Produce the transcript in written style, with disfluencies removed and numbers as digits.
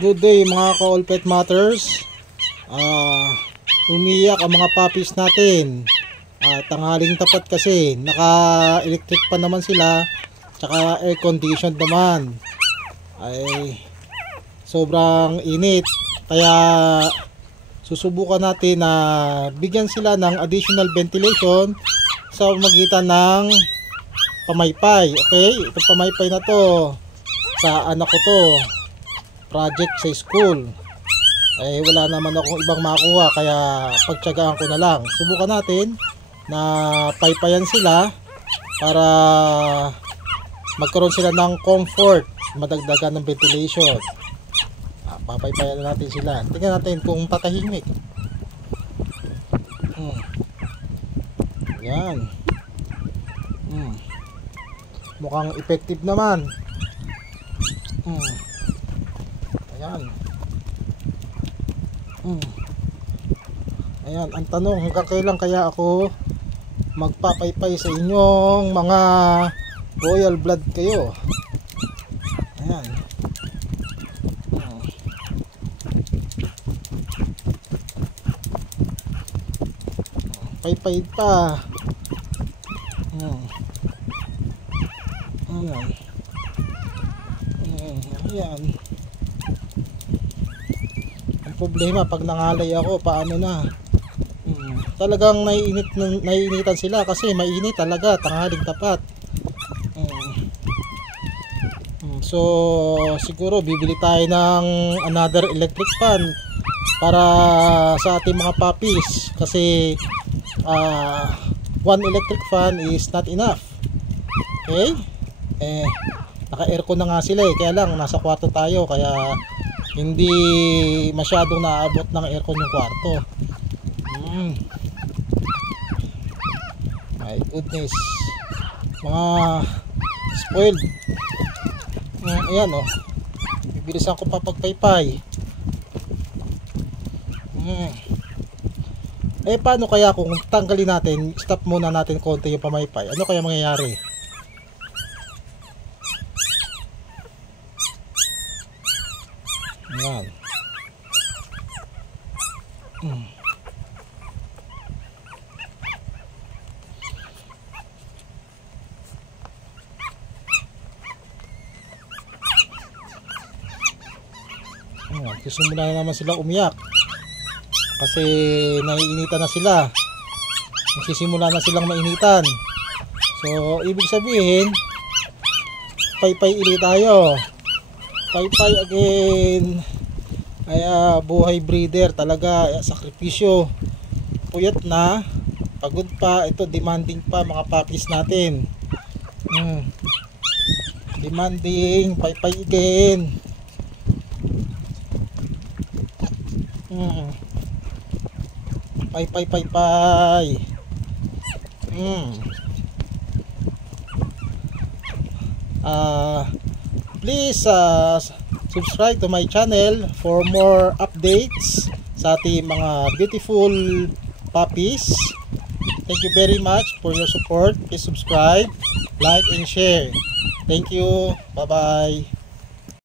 Good day mga ka-all pet matters. Umiyak ang mga puppies natin. Tanghaling tapat kasi naka-electric pa naman sila, tsaka air conditioned naman. Ay sobrang init, kaya susubukan natin na bigyan sila ng additional ventilation sa magitan ng pamaypay. Okay, itong pamaypay na to sa anak ko to, project sa school. Ay wala naman akong ibang makuha, kaya pagtyagaan ko na lang. Subukan natin na paypayan sila para magkaroon sila ng comfort, madagdagan ng ventilation. Papaypayan na natin sila. Tingnan natin kung tatahimik. Yan. Mukhang effective naman. Ayan. Ayan, ang tanong, hanggang kailan kaya ako magpapaypay sa inyong mga royal blood kayo? Ayan. Paypay pa. Ayan. Ayan. Ang problema pag nangalay ako, paano na? Talagang naiinitan sila kasi mainit talaga, tanghaling tapat. So siguro bibili tayo ng another electric fan para sa ating mga puppies, kasi one electric fan is not enough. Okay, naka-aircon na nga sila kaya lang nasa kwarto tayo, kaya hindi masyadong naabot ng aircon yung kwarto. My goodness, mga spoiled. Ayan o, bibilisan ko papagpaypay. Paano kaya kung tanggalin natin, stop muna natin konti yung pamaypay, ano kaya mangyayari? Ayan. Simula na naman sila umiyak kasi naiinitan na sila, nagsisimula na silang mainitan. So ibig sabihin paypay ulit tayo, paypay again. Ay buhay breeder talaga, sakripisyo, puyat na, pagod pa, ito demanding pa mga puppies natin. Demanding, paypay again. Pay. Please subscribe to my channel for more updates sa ating mga beautiful puppies. Thank you very much for your support. Please subscribe, like and share. Thank you. Bye bye.